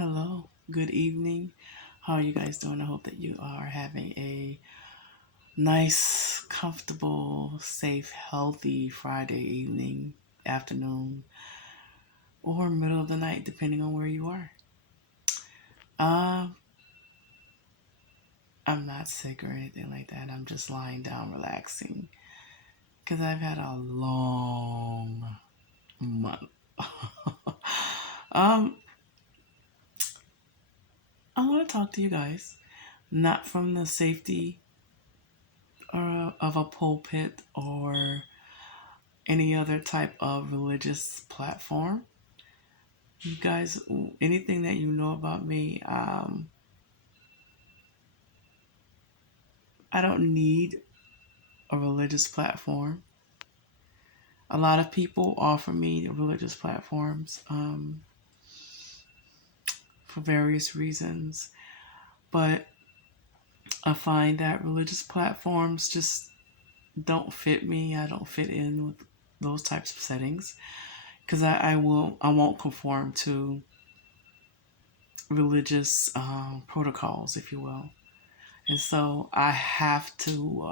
Hello, good evening. How are you guys doing? I hope that you are having a nice, comfortable, safe, healthy Friday evening, afternoon, or middle of the night, depending on where you are. Uh, I'm not sick or anything like that. I'm just lying down, relaxing, because I've had a long month. um, I want to talk to you guys, not from the safety of a pulpit or any other type of religious platform. You guys, anything that you know about me, I don't need a religious platform. A lot of people offer me religious platforms for various reasons, but I find that religious platforms just don't fit me. I don't fit in with those types of settings because I won't conform to religious protocols, if you will. And so I have to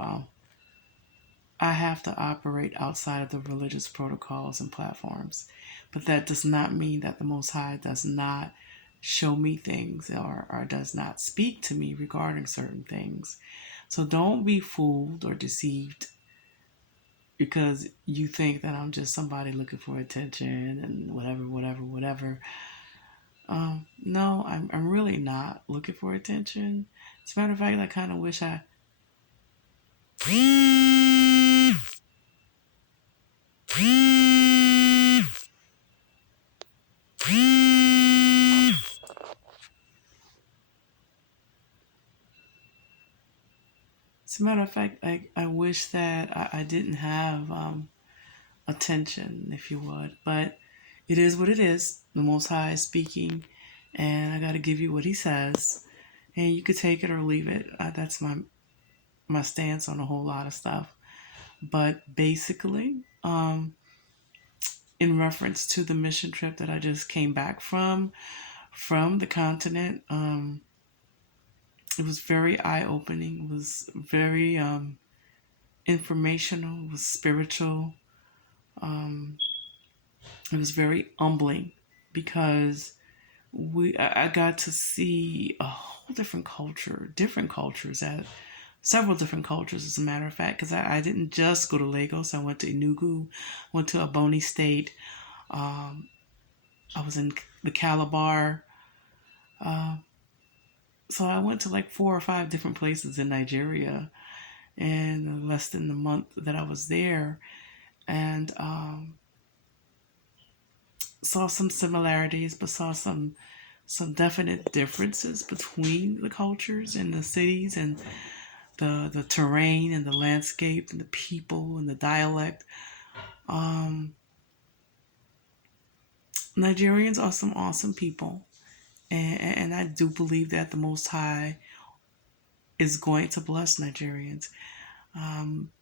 operate outside of the religious protocols and platforms. But that does not mean that the Most High does not show me things or does not speak to me regarding certain things. So don't be fooled or deceived because you think that I'm just somebody looking for attention and whatever. No, I'm really not looking for attention. As a matter of fact, I kind of wish I. As a matter of fact, I wish that I didn't have attention, if you would. But it is what it is. The Most High is speaking, and I got to give you what He says. And you could take it or leave it. That's my stance on a whole lot of stuff. But basically, in reference to the mission trip that I just came back from the continent, it was very eye opening. It was very informational. It was spiritual. Um, it was very humbling because I got to see a whole different cultures at several different cultures, as a matter of fact, because I didn't just go to Lagos. I went to Enugu, went to Ebonyi State. Um, I was in the Calabar. Uh, so I went to like 4 or 5 different places in Nigeria in less than the month that I was there, and saw some similarities, but saw some definite differences between the cultures and the cities and the terrain and the landscape and the people and the dialect. Um, Nigerians are some awesome people, and I do believe that the Most High is going to bless Nigerians. Um,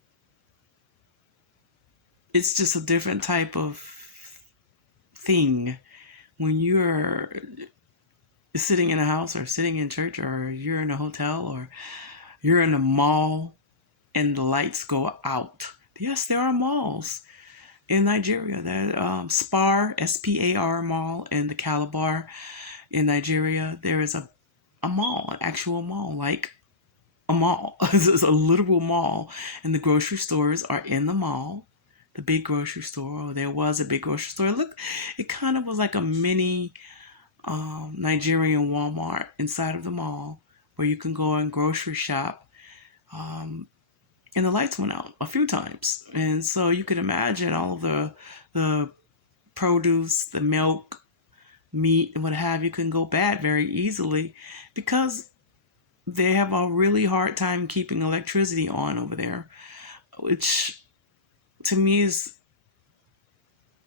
it's just a different type of thing when you're sitting in a house or sitting in church or you're in a hotel or you're in a mall and the lights go out. Yes, there are malls in Nigeria. There Spar, SPAR mall in the Calabar in Nigeria. There is a mall, an actual mall, like a mall. It's a literal mall. And the grocery stores are in the mall. The big grocery store, or there was a big grocery store. Look, it kind of was like a mini Nigerian Walmart inside of the mall where you can go and grocery shop. And the lights went out a few times, and so you could imagine all of the produce, the milk, meat, and what have you can go bad very easily because they have a really hard time keeping electricity on over there, which to me is,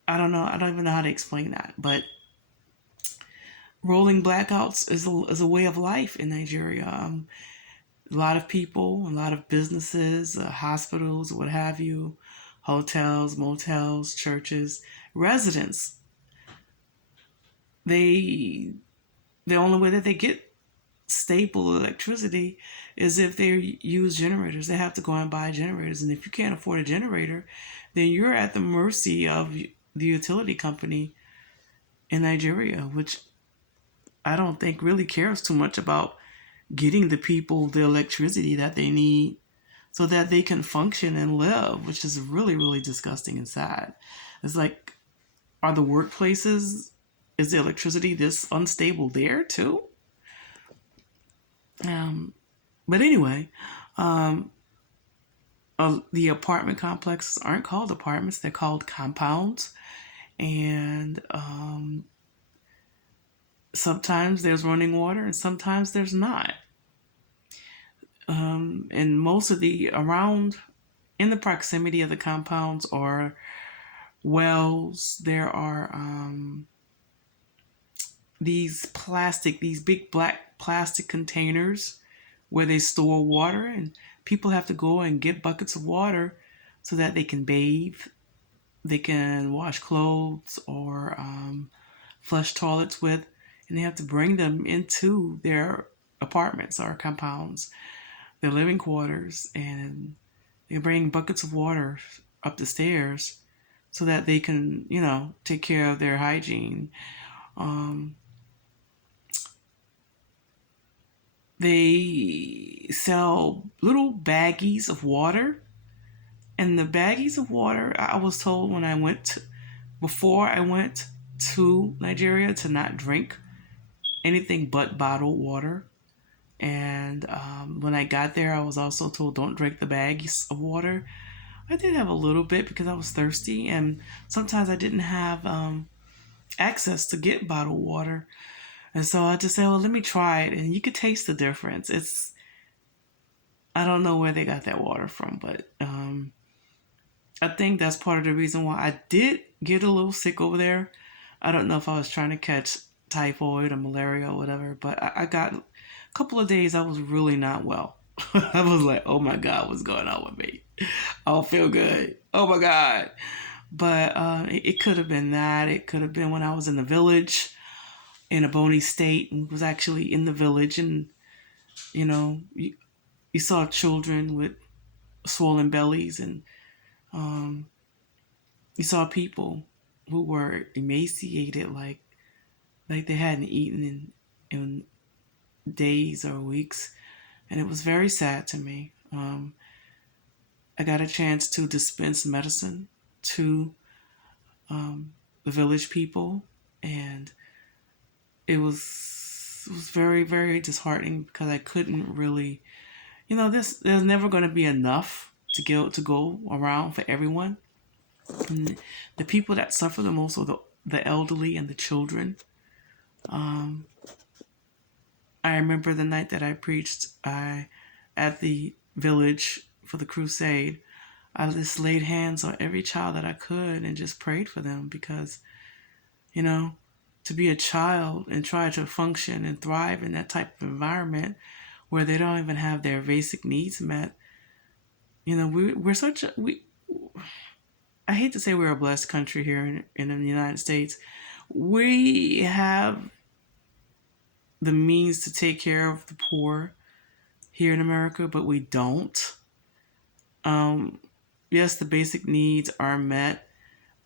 I don't know, I don't even know how to explain that, but rolling blackouts is a way of life in Nigeria. A lot of people, a lot of businesses, hospitals, what have you, hotels, motels, churches, residents, they the only way that they get stable electricity is if they use generators. They have to go and buy generators. And if you can't afford a generator, then you're at the mercy of the utility company in Nigeria, which I don't think really cares too much about getting the people the electricity that they need so that they can function and live, which is really, really disgusting and sad. It's like, are the workplaces, is the electricity this unstable there too? Um, but anyway, um, the apartment complexes aren't called apartments, they're called compounds. And sometimes there's running water and sometimes there's not. And most of the around in the proximity of the compounds are wells. There are these big black plastic containers where they store water, and people have to go and get buckets of water so that they can bathe, they can wash clothes, or flush toilets with, and they have to bring them into their apartments or compounds, their living quarters, and they bring buckets of water up the stairs so that they can, take care of their hygiene. Um, they sell little baggies of water, and the baggies of water, I was told when before I went to Nigeria, to not drink anything but bottled water. And when I got there, I was also told don't drink the bags of water. I did have a little bit because I was thirsty, and sometimes I didn't have access to get bottled water. And so I just said, well, let me try it. And you could taste the difference. I don't know where they got that water from, but I think that's part of the reason why I did get a little sick over there. I don't know if I was trying to catch typhoid or malaria or whatever, but I got a couple of days I was really not well. I was like, oh my God, what's going on with me? I don't feel good. Oh my God. But it could have been that. It could have been when I was in the village in a bony state and was actually in the village, and, you saw children with swollen bellies, and um, you saw people who were emaciated, like they hadn't eaten in days or weeks, and it was very sad to me. I got a chance to dispense medicine to the village people, and it was very, very disheartening because I couldn't really, there's never going to be enough to go around for everyone. And the people that suffer the most are the elderly and the children. Um, I remember the night that I preached, at the village for the crusade, I just laid hands on every child that I could and just prayed for them because, you know, to be a child and try to function and thrive in that type of environment where they don't even have their basic needs met. We're such a, we, I hate to say we're a blessed country here in the United States. We have the means to take care of the poor here in America, but we don't. Um, yes, the basic needs are met,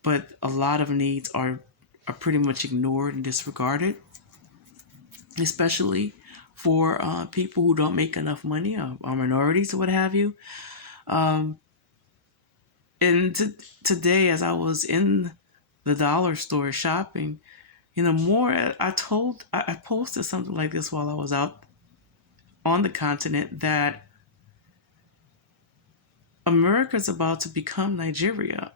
but a lot of needs are pretty much ignored and disregarded, especially for people who don't make enough money, or minorities or what have you. Um, and today, as I was in the dollar store shopping, more I posted something like this while I was out on the continent, that America is about to become Nigeria.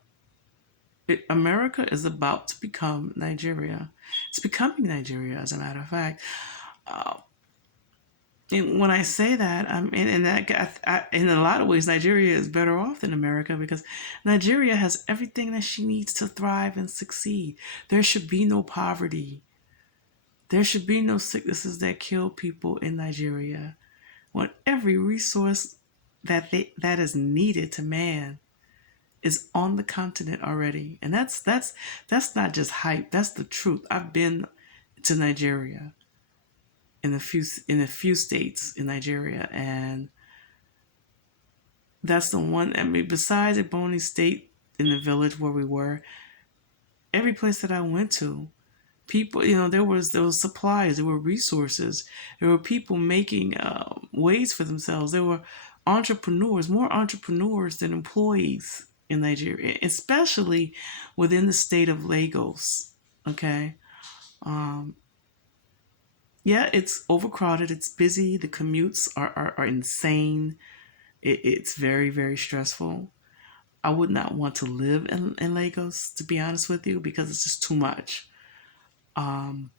America is about to become Nigeria. It's becoming Nigeria, as a matter of fact. Uh, and when I say that, in a lot of ways, Nigeria is better off than America because Nigeria has everything that she needs to thrive and succeed. There should be no poverty. There should be no sicknesses that kill people in Nigeria. When every resource that is needed to man is on the continent already, and that's not just hype. That's the truth. I've been to Nigeria. in a few states in Nigeria, and that's the one. I mean, besides Ebony State in the village where we were, every place that I went to, people, there was supplies, there were resources, there were people making ways for themselves. There were entrepreneurs, more entrepreneurs than employees in Nigeria, especially within the state of Lagos. Okay. Um, yeah, it's overcrowded. It's busy. The commutes are insane. It's very, very stressful. I would not want to live in Lagos, to be honest with you, because it's just too much. Um,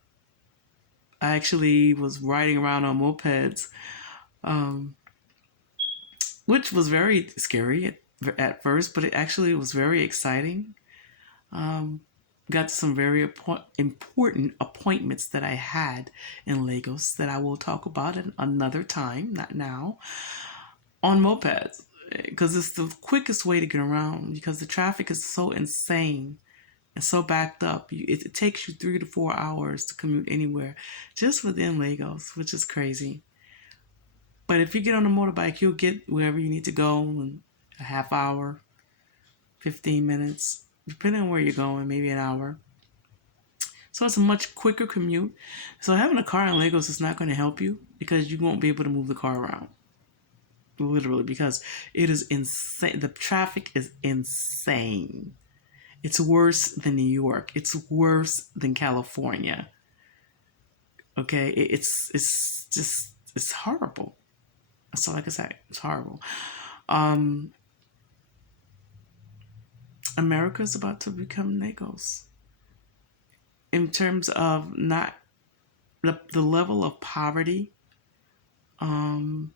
I actually was riding around on mopeds, um, which was very scary at first, but it actually was very exciting. Um, got some very important appointments that I had in Lagos that I will talk about at another time, not now, on mopeds. Because it's the quickest way to get around because the traffic is so insane and so backed up. It takes you 3 to 4 hours to commute anywhere just within Lagos, which is crazy. But if you get on a motorbike, you'll get wherever you need to go in a half hour, 15 minutes, depending on where you're going, maybe an hour. So it's a much quicker commute. So having a car in Lagos is not going to help you because you won't be able to move the car around. Literally, because it is insane. The traffic is insane. It's worse than New York. It's worse than California. Okay, it's horrible. So like I said, it's horrible. Um, America is about to become Lagos in terms of not the level of poverty, um,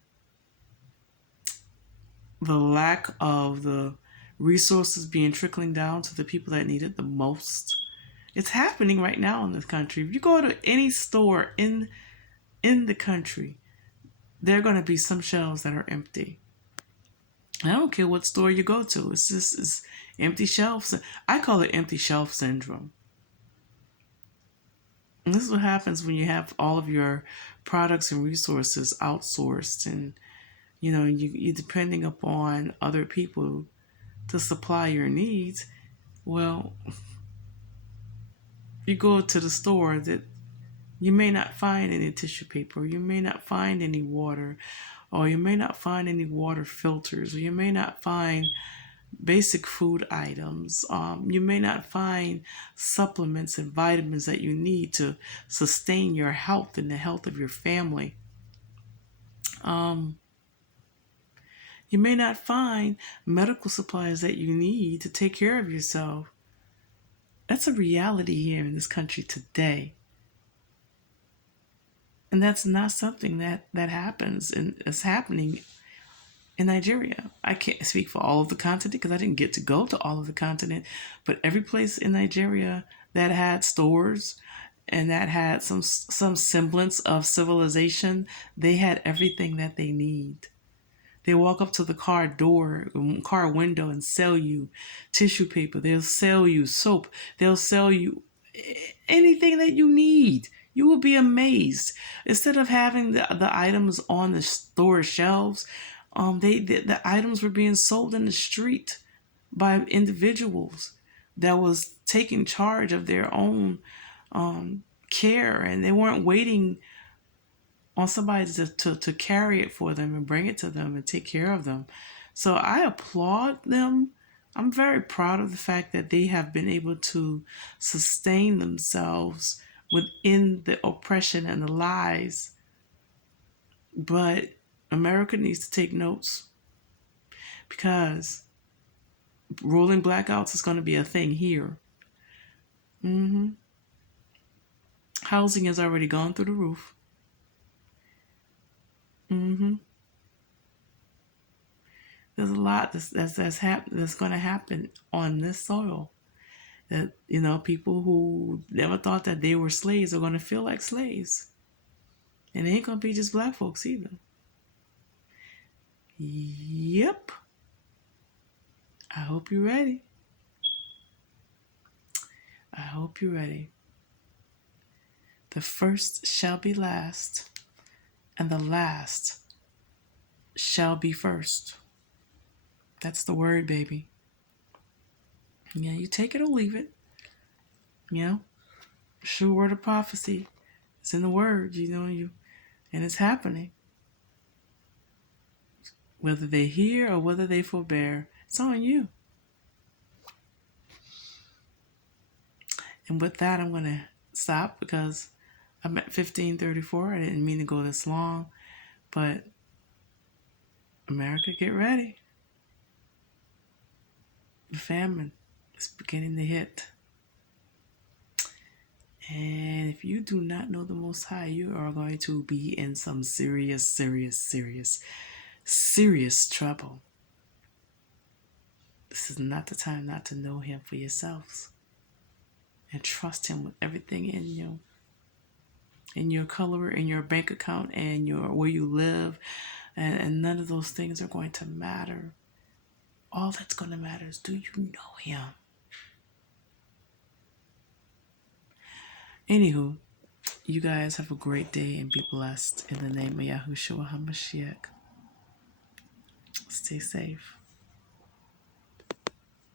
the lack of the resources being trickling down to the people that need it the most. It's happening right now in this country. If you go to any store in the country, there are going to be some shelves that are empty. I don't care what store you go to. It's empty shelves. I call it empty shelf syndrome. And this is what happens when you have all of your products and resources outsourced, and you're depending upon other people to supply your needs. Well, you go to the store that you may not find any tissue paper, you may not find any water, or you may not find any water filters, or you may not find basic food items. You may not find supplements and vitamins that you need to sustain your health and the health of your family. Um, you may not find medical supplies that you need to take care of yourself. That's a reality here in this country today. And that's not something that happens and is happening in Nigeria. I can't speak for all of the continent because I didn't get to go to all of the continent, but every place in Nigeria that had stores and that had some semblance of civilization, they had everything that they need. They walk up to the car window and sell you tissue paper. They'll sell you soap. They'll sell you anything that you need. You will be amazed. Instead of having the items on the store shelves, the items were being sold in the street by individuals that was taking charge of their own care, and they weren't waiting on somebody to carry it for them and bring it to them and take care of them. So I applaud them. I'm very proud of the fact that they have been able to sustain themselves within the oppression and the lies. But America needs to take notes because rolling blackouts is going to be a thing here. hmm Housing has already gone through the roof. hmm There's a lot that's going to happen on this soil. That people who never thought that they were slaves are going to feel like slaves, and it ain't going to be just black folks either. Yep. I hope you're ready. I hope you're ready. The first shall be last. and the last shall be first. That's the word, baby. Yeah, you take it or leave it. You know, sure word of prophecy. It's in the word, and it's happening. Whether they hear or whether they forbear, it's on you. And with that, I'm gonna stop because I'm at 15:34. I didn't mean to go this long, but America, get ready. The famine is beginning to hit. And if you do not know the Most High, you are going to be in some serious, serious, serious, serious trouble. This is not the time not to know Him for yourselves and trust Him with everything in you, in your color, in your bank account, and where you live, and none of those things are going to matter. All that's going to matter is, do you know Him? Anywho, you guys have a great day and be blessed in the name of Yahushua HaMashiach. Stay safe.